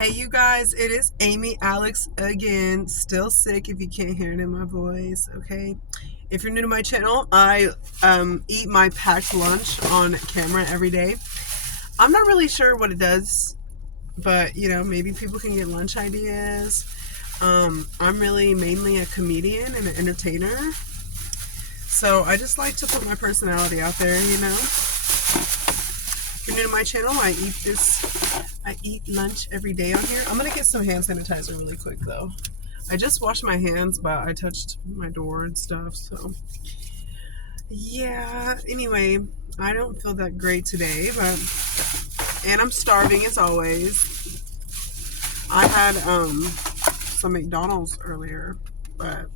Hey you guys, it is Amy Alex again, still sick if you can't hear it in my voice, okay? If you're new to my channel, I eat my packed lunch on camera every day. I'm not really sure what it does, but you know, maybe people can get lunch ideas. I'm really mainly a comedian and an entertainer, so I just like to put my personality out there, you know? If you're new to my channel, I eat lunch every day on here. I'm gonna get some hand sanitizer really quick though. I just washed my hands, but I touched my door and stuff, so yeah. Anyway, I don't feel that great today, and I'm starving as always. I had some McDonald's earlier, but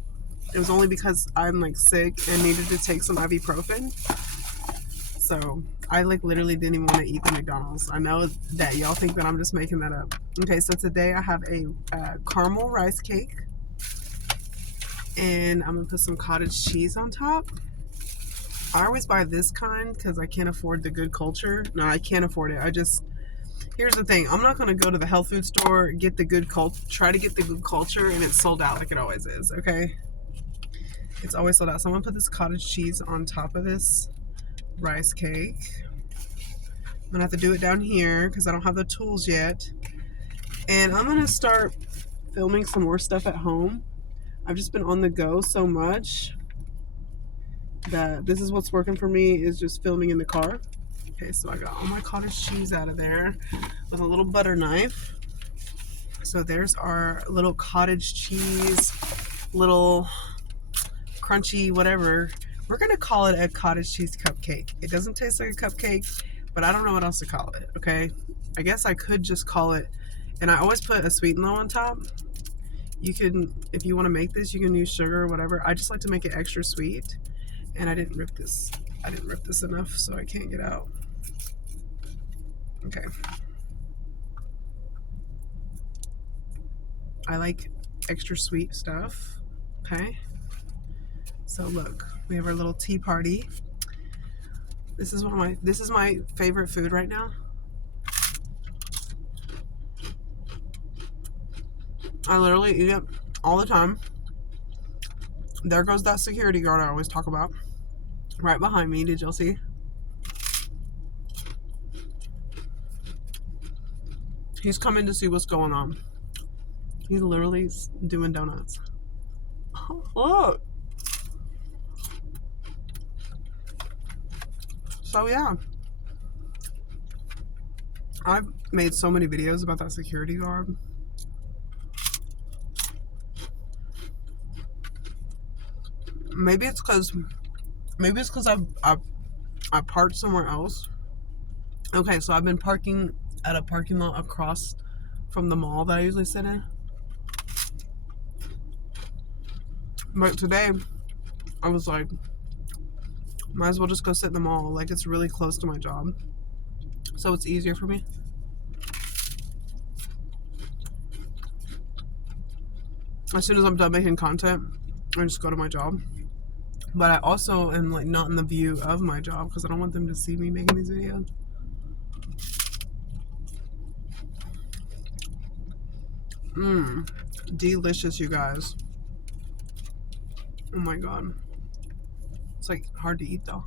it was only because I'm like sick and needed to take some ibuprofen. So I like literally didn't even want to eat the McDonald's. I know that y'all think that I'm just making that up. Okay, so today I have a caramel rice cake, and I'm gonna put some cottage cheese on top. I always buy this kind because I can't afford the Good Culture. No, I can't afford it. Here's the thing. I'm not gonna go to the health food store, get the Good Culture, try to get the Good Culture, and it's sold out like it always is. Okay, it's always sold out. So I'm gonna put this cottage cheese on top of this rice cake. I'm gonna have to do it down here because I don't have the tools yet. And I'm gonna start filming some more stuff at home. I've just been on the go so much that this is what's working for me, is just filming in the car. Okay, so I got all my cottage cheese out of there with a little butter knife. So there's our little cottage cheese, little crunchy whatever. We're gonna call it a cottage cheese cupcake. It doesn't taste like a cupcake, but I don't know what else to call it, okay? I guess I could just call it, and I always put a sweet and low on top. You can, if you want to make this, you can use sugar or whatever. I just like to make it extra sweet, and I didn't rip this enough, so I can't get out. Okay. I like extra sweet stuff, okay? So look, we have our little tea party. This is my favorite food right now. I literally eat it all the time. There goes that security guard I always talk about. Right behind me, did y'all see? He's coming to see what's going on. He's literally doing donuts. Look. So yeah. I've made so many videos about that security guard. Maybe it's because I parked somewhere else. Okay, so I've been parking at a parking lot across from the mall that I usually sit in. But today, I was like, might as well just go sit in the mall. Like, it's really close to my job, so it's easier for me. As soon as I'm done making content, I just go to my job. But I also am like not in the view of my job because I don't want them to see me making these videos. Delicious, you guys. Oh my god. It's like hard to eat though.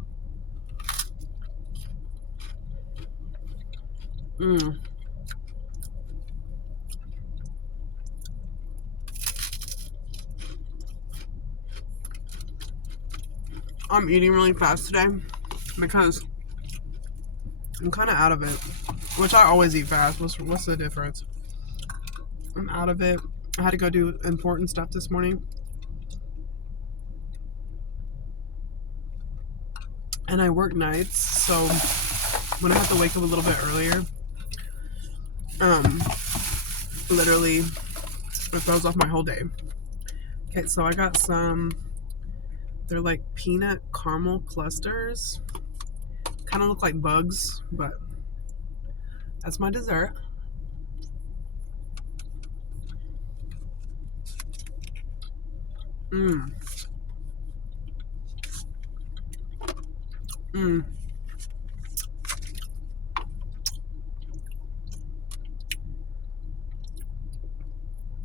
I'm eating really fast today because I'm kind of out of it, which I always eat fast. What's the difference? I'm out of it. I had to go do important stuff this morning, and I work nights, so when I have to wake up a little bit earlier, literally it throws off my whole day. Okay, so I got some, they're like peanut caramel clusters. Kind of look like bugs, but that's my dessert.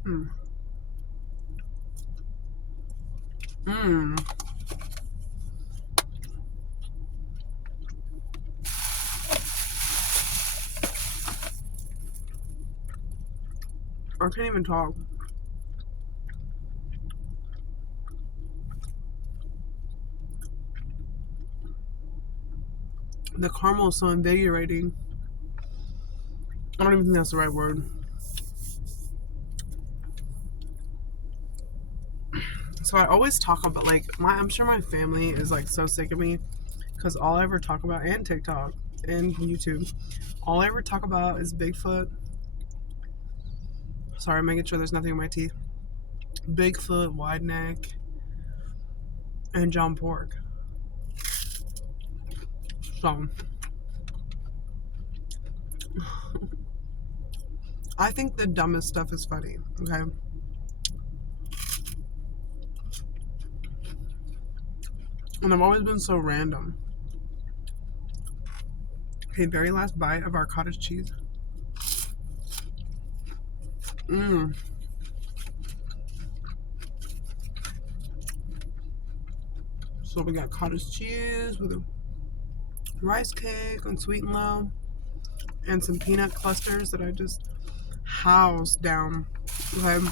Mm. Mm. I can't even talk. The caramel is so invigorating. I don't even think that's the right word. So I always talk about like I'm sure my family is like so sick of me because all I ever talk about, and TikTok and YouTube, all I ever talk about is Bigfoot. Sorry, I'm making sure there's nothing in my teeth. Bigfoot, wide neck, and John Pork. So I think the dumbest stuff is funny. Okay. And I've always been so random. Okay, very last bite of our cottage cheese. Mmm. So we got cottage cheese with a rice cake and sweet and low, and some peanut clusters that I just housed down. Okay.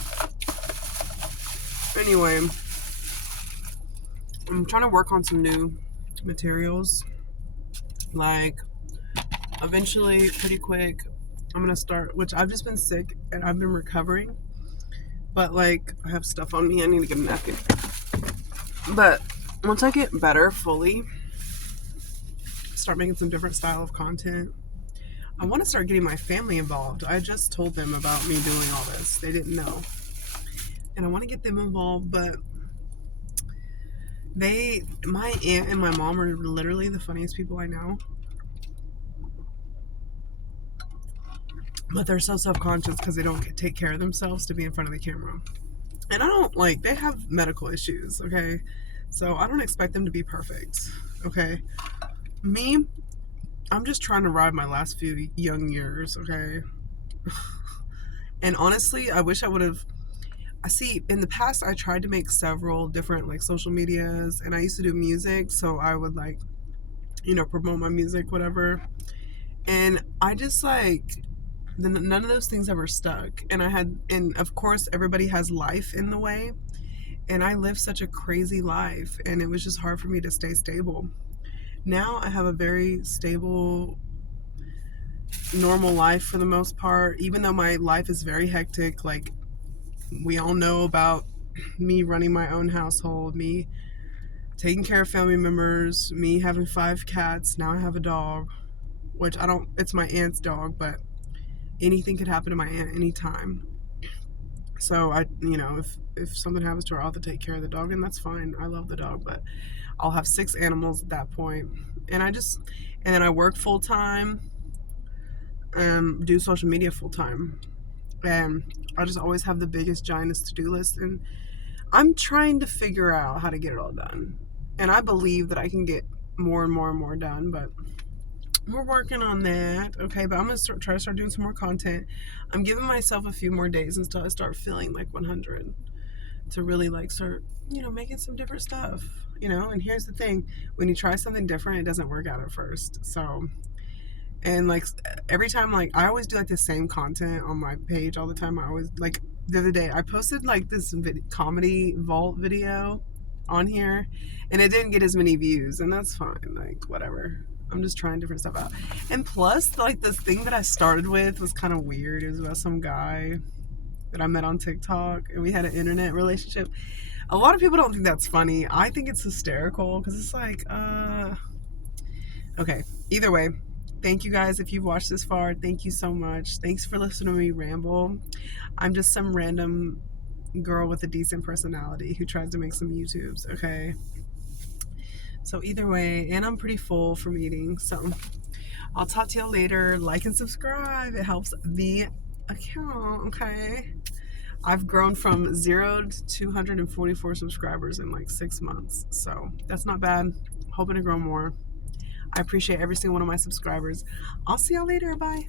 Anyway, I'm trying to work on some new materials. Like, eventually, pretty quick, I'm gonna start, which I've just been sick and I've been recovering. But, like, I have stuff on me. I need to get a napkin. But once I get better fully, start making some different style of content, I want to start getting my family involved. I just told them about me doing all this. They didn't know. And I want to get them involved, but my aunt and my mom are literally the funniest people I know. But they're so self-conscious because they don't take care of themselves to be in front of the camera. And I don't like, they have medical issues, okay? So I don't expect them to be perfect, okay? Me, I'm just trying to ride my last few young years, okay? And honestly, I wish I would have. I see in the past I tried to make several different like social medias, and I used to do music, so I would like, promote my music, whatever. And I just like none of those things ever stuck. And of course everybody has life in the way, and I lived such a crazy life, and it was just hard for me to stay stable. Now I have a very stable, normal life for the most part, even though my life is very hectic. Like, we all know about me running my own household, me taking care of family members, me having 5 cats. Now I have a dog, which I don't, it's my aunt's dog, but anything could happen to my aunt anytime. So if something happens to her, I'll have to take care of the dog, and that's fine. I love the dog, but I'll have 6 animals at that point. And then I work full time, do social media full time. And I just always have the biggest, giantest to-do list, and I'm trying to figure out how to get it all done. And I believe that I can get more and more and more done, but we're working on that. Okay, but I'm going to try to start doing some more content. I'm giving myself a few more days until I start feeling like 100 to really like start, making some different stuff, and here's the thing. When you try something different, it doesn't work out at first. So, and like every time, like I always do like the same content on my page all the time. I always like, the other day I posted like this comedy vault video on here, and it didn't get as many views, and that's fine. Like, whatever. I'm just trying different stuff out. And plus, like, this thing that I started with was kind of weird. It was about some guy that I met on TikTok, and we had an internet relationship. A lot of people don't think that's funny. I think it's hysterical because it's like, okay. Either way, thank you guys if you've watched this far. Thank you so much. Thanks for listening to me ramble. I'm just some random girl with a decent personality who tries to make some YouTubes, okay? So either way, and I'm pretty full from eating, so I'll talk to y'all later. Like and subscribe. It helps the account, okay? I've grown from 0 to 244 subscribers in like 6 months, so that's not bad. Hoping to grow more. I appreciate every single one of my subscribers. I'll see y'all later. Bye.